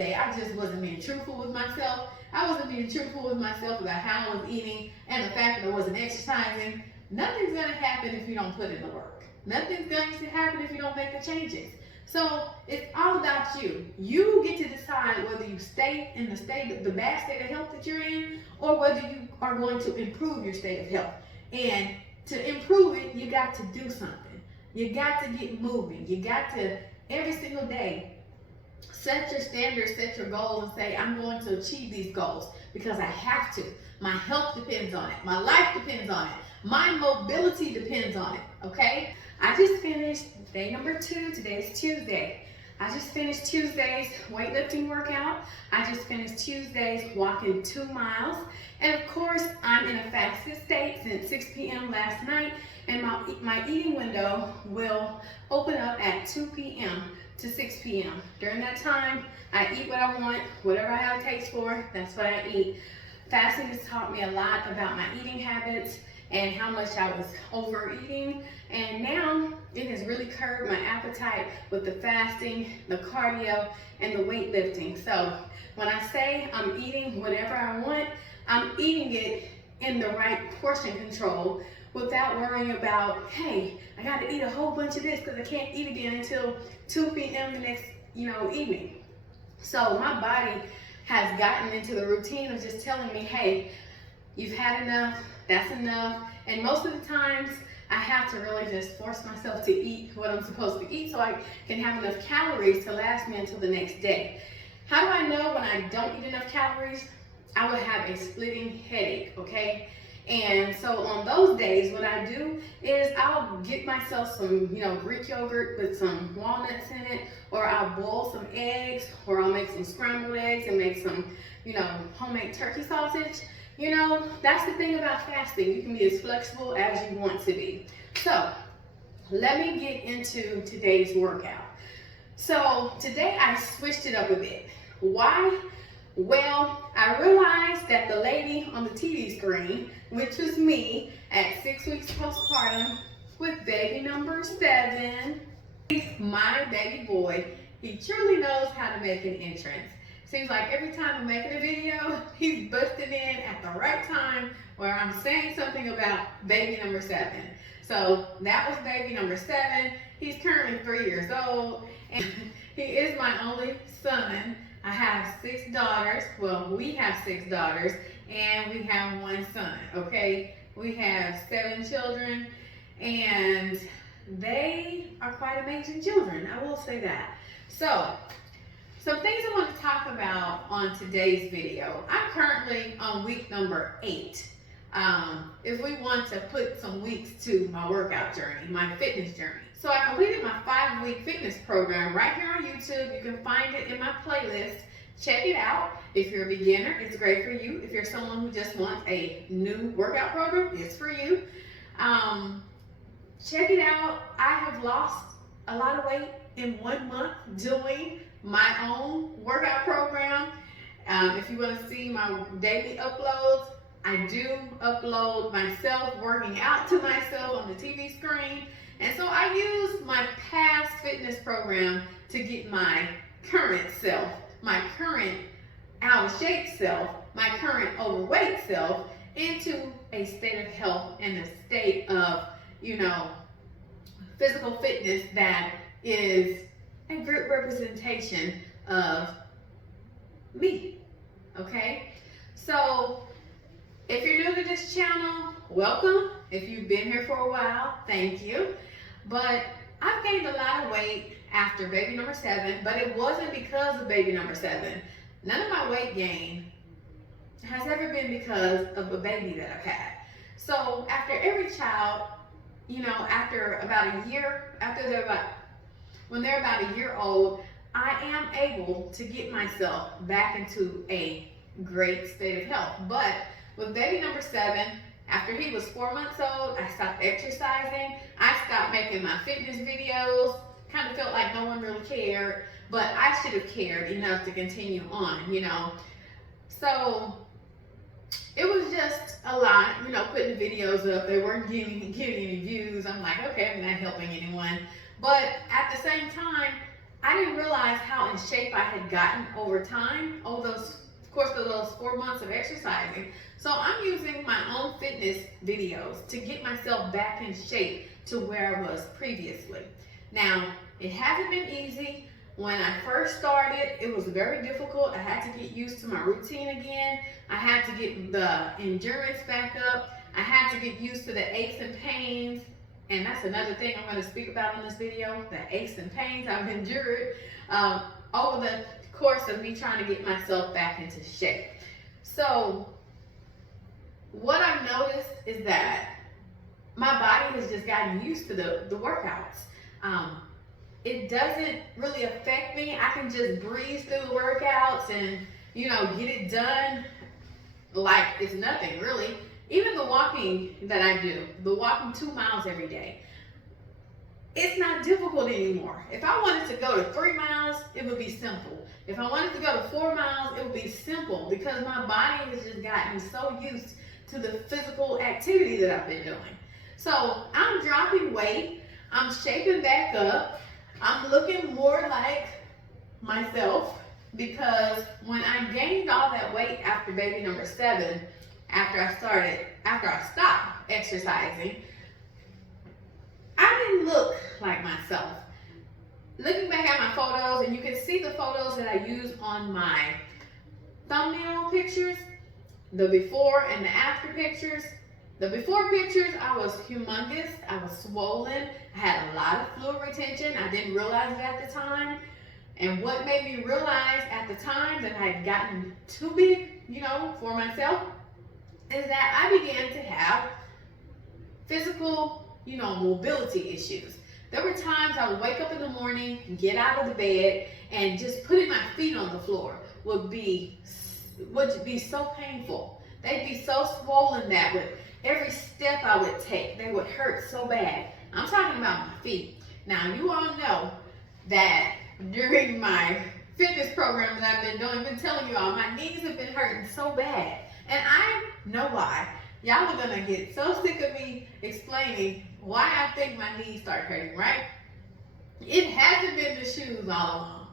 I just wasn't being truthful with myself. I wasn't being truthful with myself about how I was eating and the fact that I wasn't exercising. Nothing's going to happen if you don't put in the work. Nothing's going to happen if you don't make the changes. So it's all about you. You get to decide whether you stay in the bad state of health that you're in, or whether you are going to improve your state of health. And to improve it, you got to do something. You got to get moving. You got to, every single day, set your standards, set your goals, and say, I'm going to achieve these goals because I have to. My health depends on it. My life depends on it. My mobility depends on it, okay? I just finished day number 2. Today's Tuesday. I just finished Tuesday's weightlifting workout. I just finished Tuesday's walking 2 miles. And of course, I'm in a fasted state since 6 p.m. last night, and my eating window will open up at 2 p.m. to 6 p.m. During that time, I eat what I want, whatever I have a taste for, that's what I eat. Fasting has taught me a lot about my eating habits and how much I was overeating, and now it has really curbed my appetite with the fasting, the cardio, and the weightlifting. So when I say I'm eating whatever I want, I'm eating it in the right portion control without worrying about, hey, I got to eat a whole bunch of this because I can't eat again until 2 p.m. the next, evening. So my body has gotten into the routine of just telling me, hey, you've had enough, that's enough. And most of the times I have to really just force myself to eat what I'm supposed to eat so I can have enough calories to last me until the next day. How do I know when I don't eat enough calories? I would have a splitting headache, okay? And so on those days, what I do is I'll get myself some, Greek yogurt with some walnuts in it, or I'll boil some eggs, or I'll make some scrambled eggs and make some, homemade turkey sausage. That's the thing about fasting. You can be as flexible as you want to be. So let me get into today's workout. So today I switched it up a bit. Why? Well, I realized that the lady on the TV screen, which was me at 6 weeks postpartum with baby number 7, my baby boy, he truly knows how to make an entrance. Seems like every time I'm making a video, he's busting in at the right time where I'm saying something about baby number 7. So that was baby number 7. He's currently 3 years old, and he is my only son. I have 6 daughters. Well, we have 6 daughters, and we have 1 son, okay? We have 7 children, and they are quite amazing children, I will say that. So, some things I want to talk about on today's video. I'm currently on week number 8. If we want to put some weeks to my workout journey, my fitness journey. So I completed my 5-week fitness program right here on YouTube. You can find it in my playlist. Check it out. If you're a beginner, it's great for you. If you're someone who just wants a new workout program, it's for you. Check it out. I have lost a lot of weight in 1 month doing my own workout program. If you want to see my daily uploads, I do upload myself working out to myself on the TV screen. And so I use my past fitness program to get my current self, my current out of shape self, my current overweight self into a state of health and a state of, physical fitness that is a good representation of me, okay? So if you're new to this channel, welcome. If you've been here for a while, thank you. But I've gained a lot of weight after baby number 7, but it wasn't because of baby number 7. None of my weight gain has ever been because of a baby that I've had. So after every child, after about a year, when they're about a year old, I am able to get myself back into a great state of health. But with baby number 7, after he was 4 months old, I stopped exercising. I stopped making my fitness videos. Kind of felt like no one really cared, but I should have cared enough to continue on, So it was just a lot, putting videos up. They weren't getting any views. I'm like, okay, I'm not helping anyone. But at the same time, I didn't realize how in shape I had gotten over time, over those course of those 4 months of exercising. So I'm using my own fitness videos to get myself back in shape to where I was previously. Now, it hasn't been easy. When I first started, it was very difficult. I had to get used to my routine again. I had to get the endurance back up. I had to get used to the aches and pains. And that's another thing I'm going to speak about in this video, the aches and pains I've endured over the course of me trying to get myself back into shape. So what I've noticed is that my body has just gotten used to the workouts. It doesn't really affect me. I can just breeze through the workouts and, get it done like it's nothing really. Even the walking that I do, the walking 2 miles every day, it's not difficult anymore. If I wanted to go to 3 miles, it would be simple. If I wanted to go to 4 miles, it would be simple because my body has just gotten so used to the physical activity that I've been doing. So I'm dropping weight, I'm shaping back up, I'm looking more like myself because when I gained all that weight after baby number 7, after I stopped exercising, I didn't look like myself. Looking back at my photos, and you can see the photos that I use on my thumbnail pictures, the before and the after pictures. The before pictures, I was humongous, I was swollen, I had a lot of fluid retention. I didn't realize it at the time. And what made me realize at the time that I had gotten too big, for myself, is that I began to have physical, mobility issues. There were times I would wake up in the morning, get out of the bed, and just putting my feet on the floor would be so painful. They'd be so swollen that with every step I would take, they would hurt so bad. I'm talking about my feet. Now, you all know that during my fitness program that I've been doing, I've been telling you all, my knees have been hurting so bad. And I know why. Y'all are gonna get so sick of me explaining why I think my knees start hurting, right? It hasn't been the shoes all along.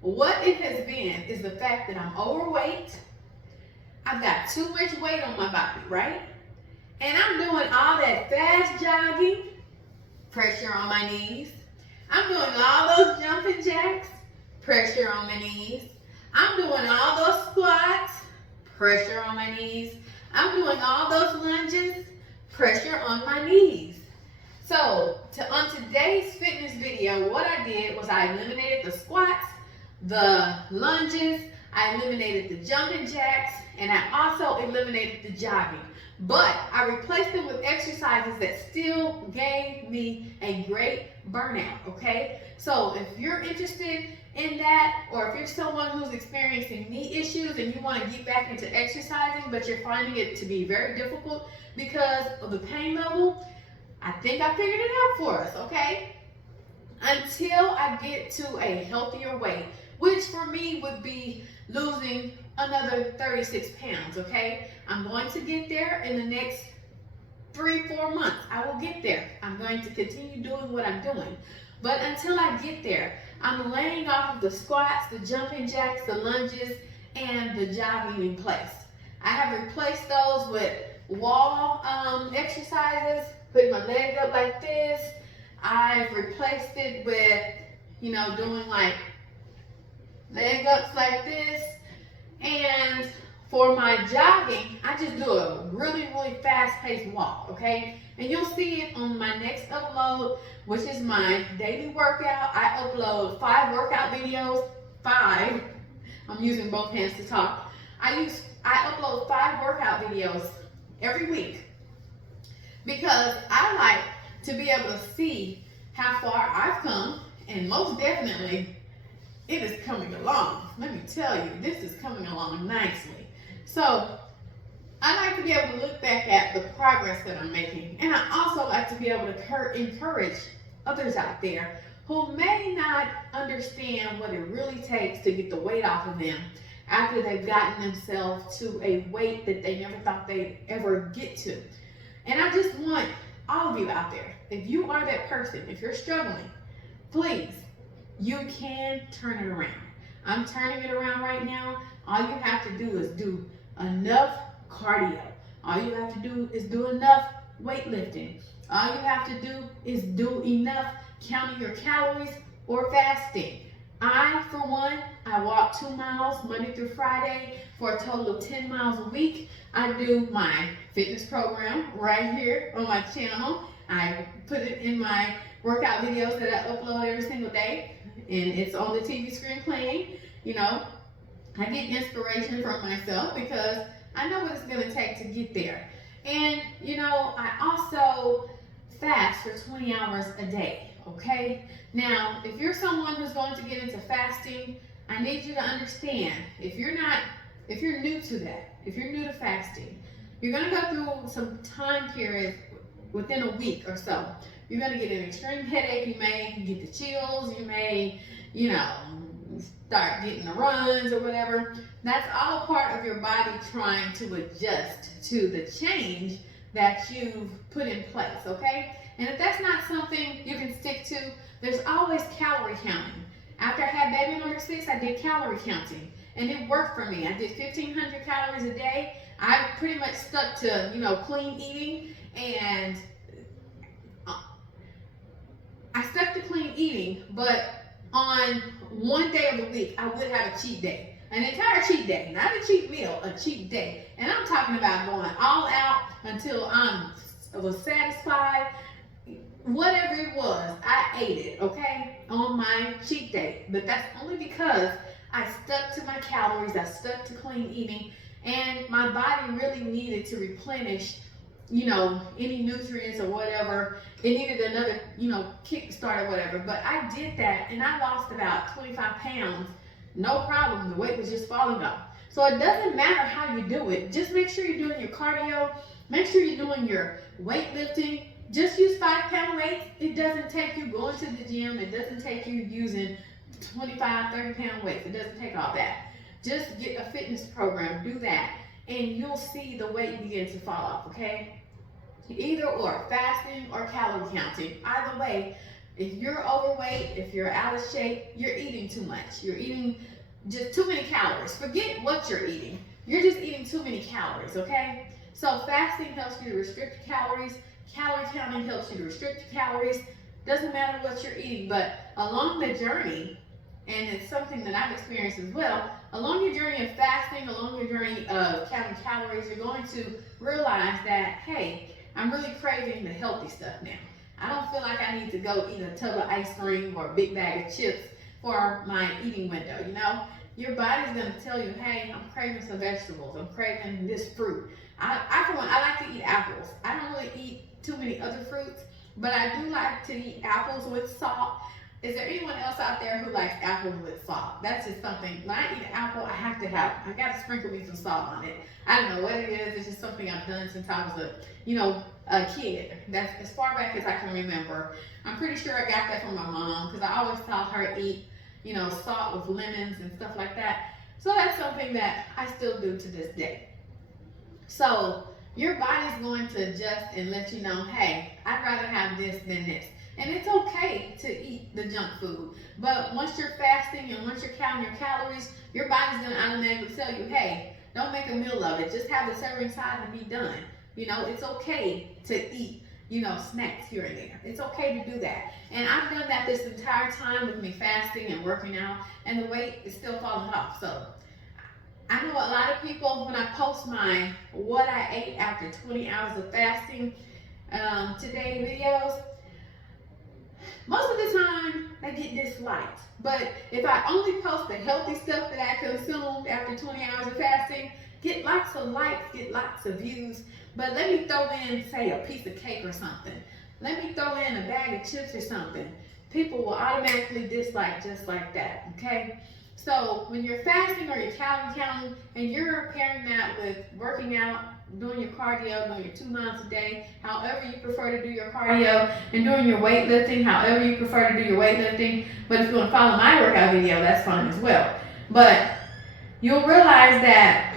What it has been is the fact that I'm overweight. I've got too much weight on my body, right? And I'm doing all that fast jogging, pressure on my knees. I'm doing all those jumping jacks, pressure on my knees. I'm doing all those squats, pressure on my knees. I'm doing all those lunges, pressure on my knees. So on today's fitness video, what I did was I eliminated the squats, the lunges, I eliminated the jumping jacks, and I also eliminated the jogging. But I replaced them with exercises that still gave me a great burnout, okay? So if you're interested in that, or if you're someone who's experiencing knee issues and you want to get back into exercising, but you're finding it to be very difficult because of the pain level, I think I figured it out for us, okay? Until I get to a healthier weight, which for me would be losing another 36 pounds, okay? I'm going to get there in the next 3-4 months. I will get there. I'm going to continue doing what I'm doing. But until I get there, I'm laying off of the squats, the jumping jacks, the lunges, and the jogging in place. I have replaced those with wall exercises, putting my leg up like this. I've replaced it with, doing like leg ups like this. And for my jogging, I just do a really, really fast-paced walk, okay? And you'll see it on my next upload, which is my daily workout. I upload 5 workout videos. 5. I'm using both hands to talk. I upload 5 workout videos every week because I like to be able to see how far I've come, and most definitely, it is coming along. Let me tell you, this is coming along nicely. So I like to be able to look back at the progress that I'm making. And I also like to be able to encourage others out there who may not understand what it really takes to get the weight off of them after they've gotten themselves to a weight that they never thought they'd ever get to. And I just want all of you out there, if you are that person, if you're struggling, please You can turn it around. I'm turning it around right now. All you have to do is do enough cardio. All you have to do is do enough weightlifting. All you have to do is do enough counting your calories or fasting. For one, I walk 2 miles Monday through Friday for a total of 10 miles a week. I do my fitness program right here on my channel. I put it in my workout videos that I upload every single day, and it's on the TV screen playing. You know, I get inspiration from myself because I know what it's going to take to get there. And, you know, I also fast for 20 hours a day, okay? Now, if you're someone who's going to get into fasting, I need you to understand, if you're new to that, if you're new to fasting, you're going to go through some time periods within a week or so. You're going to get an extreme headache. You may get the chills. You may, start getting the runs or whatever. That's all part of your body trying to adjust to the change that you've put in place, okay? And if that's not something you can stick to, there's always calorie counting. After I had baby number 6, I did calorie counting, and it worked for me. I did 1,500 calories a day. I pretty much stuck to, clean eating, and I stuck to clean eating, but on one day of the week, I would have a cheat day. An entire cheat day, not a cheat meal, a cheat day. And I'm talking about going all out until I was satisfied. Whatever it was, I ate it, okay, on my cheat day. But that's only because I stuck to my calories, I stuck to clean eating, and my body really needed to replenish any nutrients or whatever. It needed another, kickstart or whatever. But I did that, and I lost about 25 pounds. No problem. The weight was just falling off. So it doesn't matter how you do it. Just make sure you're doing your cardio. Make sure you're doing your weightlifting. Just use 5-pound weights. It doesn't take you going to the gym. It doesn't take you using 25, 30-pound weights. It doesn't take all that. Just get a fitness program. Do that. And you'll see the weight begin to fall off, okay? Either or, fasting or calorie counting. Either way, if you're overweight, if you're out of shape, you're eating too much. You're eating just too many calories. Forget what you're eating. You're just eating too many calories, okay? So fasting helps you to restrict your calories. Calorie counting helps you to restrict your calories. Doesn't matter what you're eating, but along the journey, and it's something that I've experienced as well, along your journey of fasting, along your journey of counting calories, you're going to realize that, hey, I'm really craving the healthy stuff now. I don't feel like I need to go eat a tub of ice cream or a big bag of chips for my eating window, Your body's going to tell you, hey, I'm craving some vegetables. I'm craving this fruit. For one, I like to eat apples. I don't really eat too many other fruits, but I do like to eat apples with salt. Is there anyone else out there who likes apples with salt? That's just something, when I eat an apple, I got to sprinkle me some salt on it. I don't know what it is. It's just something I've done since I was a kid. That's as far back as I can remember. I'm pretty sure I got that from my mom because I always saw her eat, salt with lemons and stuff like that. So that's something that I still do to this day. So your body's going to adjust and let you know, hey, I'd rather have this than this. And it's okay to eat the junk food. But once you're fasting and once you're counting your calories, your body's going to automatically tell you, hey, don't make a meal of it. Just have the serving size and be done. It's okay to eat, snacks here and there. It's okay to do that. And I've done that this entire time with me fasting and working out, and the weight is still falling off. So I know a lot of people, when I post my what I ate after 20 hours of fasting today videos, most of the time they get disliked. But if I only post the healthy stuff that I consumed after 20 hours of fasting, get lots of likes, get lots of views. But let me throw in, say, a piece of cake or something. Let me throw in a bag of chips or something. People will automatically dislike just like that, okay? So when you're fasting or you're calorie counting and you're pairing that with working out, doing your cardio, doing your 2 miles a day, however you prefer to do your cardio, and doing your weightlifting, however you prefer to do your weightlifting. But if you want to follow my workout video, that's fine as well. But you'll realize that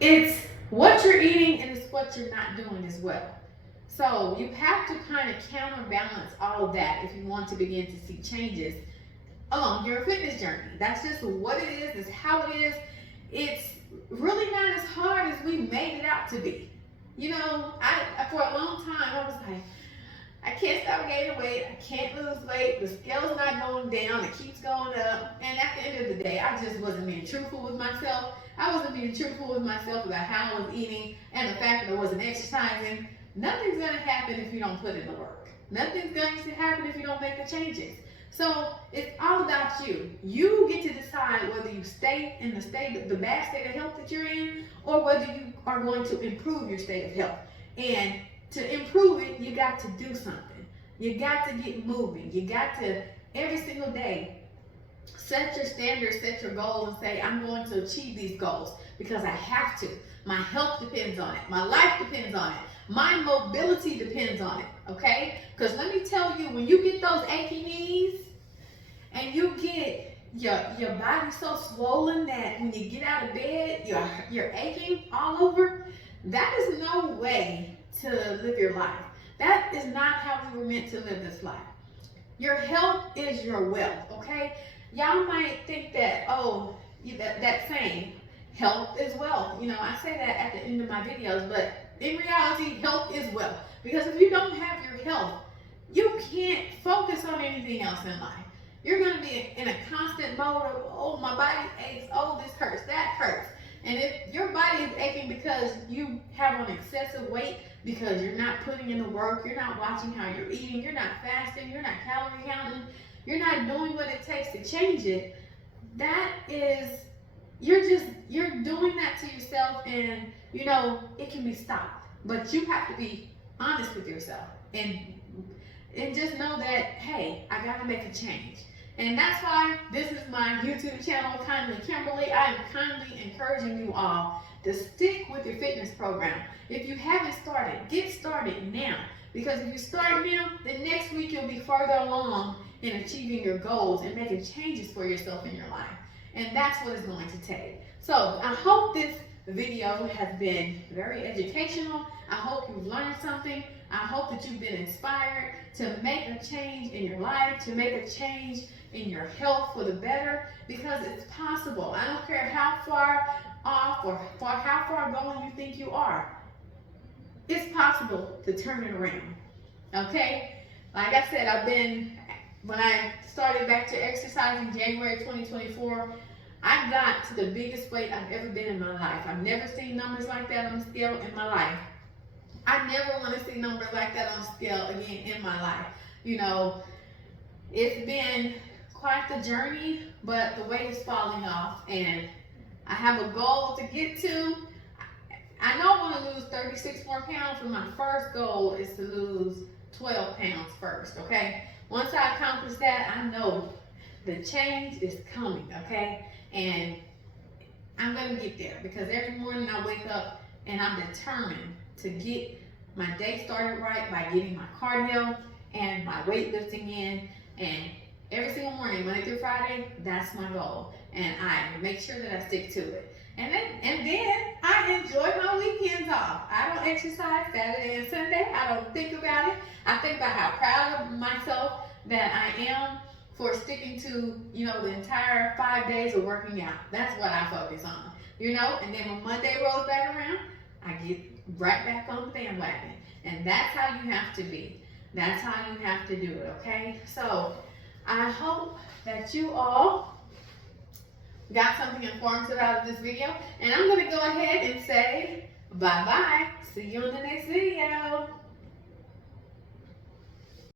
it's what you're eating and it's what you're not doing as well. So you have to kind of counterbalance all of that if you want to begin to see changes along your fitness journey. That's just what it is. It's how it is. It's really not as hard as we made it out to be. You know, I for a long time I was like, I can't stop gaining weight. I can't lose weight. The scale's not going down. It keeps going up. And at the end of the day, I just wasn't being truthful with myself. I wasn't being truthful with myself about how I was eating and the fact that I wasn't exercising. Nothing's going to happen if you don't put in the work. Nothing's going to happen if you don't make the changes. So it's all about you. You get to decide whether you stay in the bad state of health that you're in, or whether you are going to improve your state of health. And to improve it, you got to do something. You got to get moving. You got to, every single day, set your standards, set your goals, and say, I'm going to achieve these goals because I have to. My health depends on it. My life depends on it. My mobility depends on it, okay? Because let me tell you, when you get those achy knees and you get your body so swollen that when you get out of bed, you're aching all over, that is no way to live your life. That is not how we were meant to live this life. Your health is your wealth, okay? Y'all might think that, oh, that saying, health is wealth. You know, I say that at the end of my videos, but in reality, health is wealth. Because if you don't have your health, you can't focus on anything else in life. You're going to be in a constant mode of, oh, my body aches, oh, this hurts, that hurts. And if your body is aching because you have an excessive weight, because you're not putting in the work, you're not watching how you're eating, you're not fasting, you're not calorie counting, you're not doing what it takes to change it, that is, you're doing that to yourself, and you know, it can be stopped. But you have to be honest with yourself and just know that, hey, I gotta make a change. And that's why this is my YouTube channel, Kindly Kimberly. I am kindly encouraging you all to stick with your fitness program. If you haven't started, get started now. Because if you start now, then next week you'll be further along in achieving your goals and making changes for yourself in your life. And that's what it's going to take. So I hope this video has been very educational. I hope you've learned something. I hope that you've been inspired to make a change in your life, to make a change in your health for the better, because it's possible. I don't care how far off or how far gone you think you are. It's possible to turn it around, okay? Like I said, when I started back to exercise in January 2024, I got to the biggest weight I've ever been in my life. I've never seen numbers like that on the scale in my life. I never want to see numbers like that on the scale again in my life. You know, it's been quite the journey, but the weight is falling off, and I have a goal to get to. I know I want to lose 36 more pounds, but my first goal is to lose 12 pounds first, okay? Once I accomplish that, I know the change is coming, okay? And I'm going to get there, because every morning I wake up and I'm determined to get my day started right by getting my cardio and my weightlifting in. And every single morning, Monday through Friday, that's my goal. And I make sure that I stick to it. And then I enjoy my weekends off. I don't exercise Saturday and Sunday. I don't think about it. I think about how proud of myself that I am for sticking to, you know, the entire 5 days of working out. That's what I focus on, you know. And then when Monday rolls back around, I get right back on the bandwagon. And that's how you have to be. That's how you have to do it, okay? So I hope that you all got something informative out of this video. And I'm going to go ahead and say bye-bye. See you in the next video.